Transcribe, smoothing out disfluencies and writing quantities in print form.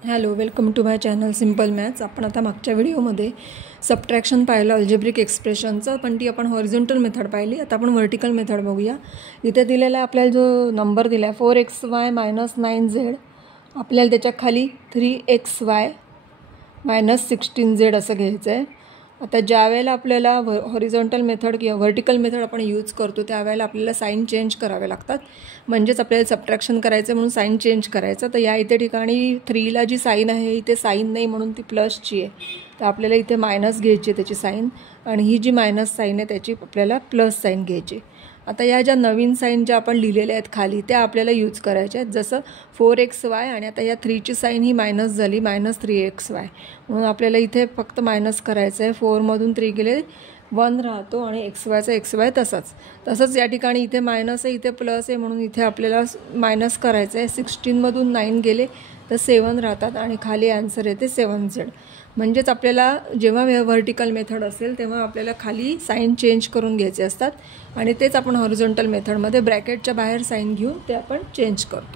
Hello, welcome to my channel simple maths. आपण आता मागच्या व्हिडिओमध्ये सबट्रॅक्शन पाहिलं अल्जेब्रिक एक्सप्रेशनचं, पण ती आपण हॉरिझॉन्टल मेथड पाहिली. आता आपण व्हर्टिकल मेथड बघूया. इथे दिलेला आपल्याला जो नंबर दिला आहे 4xy - 9z, आपल्याला त्याच्या खाली 3xy - 16z असं घ्यायचं आहे. आता ज्या वेळेला आपल्याला हॉरिझॉन्टल मेथड किंवा व्हर्टिकल मेथड आपण यूज करतो त्यावेळेला आपल्याला साईन चेंज करावे लागतात. म्हणजेच आपल्याला सबट्रॅक्शन करायचं म्हणून साईन चेंज करायचं. तर या इथे ठिकाणी 3ला जी साईन आहे इथे साईन नाही म्हणून ती प्लसची आहे. तर आपल्याला इथे मायनस घ्यायची आहे त्याची साईन, आणि ही जी मायनस साईन आहे त्याची आपल्याला प्लस साईन घ्यायची. आता या ज्या नवीन साईन ज्या आपण लिहिलेल्या आहेत खाली त्या आपल्याला यूज करायच्या आहेत. जसं 4xy आणि आता या 3ची साईन ही मायनस झाली -3xy, म्हणून आपल्याला इथे फक्त मायनस करायचं आहे. 4मधून 3 गेले 1 राहतो आणि xyचा xy तसंच या ठिकाणी इथे मायनस आहे इथे प्लस आहे म्हणून इथे आपल्याला मायनस करायचं आहे. 16मधून 9 गेले तर 7 राहतात आणि खाली आन्सर येते 7z. म्हणजेच आपल्याला जेव्हा व्हर्टिकल मेथड असेल तेव्हा आपल्याला खाली साईन चेंज करून घ्यायचे असतात, आणि तेच आपण हॉरिझॉन्टल मेथडमध्ये ब्रॅकेटच्या बाहेर साईन घेऊन ते आपण चेंज करतो.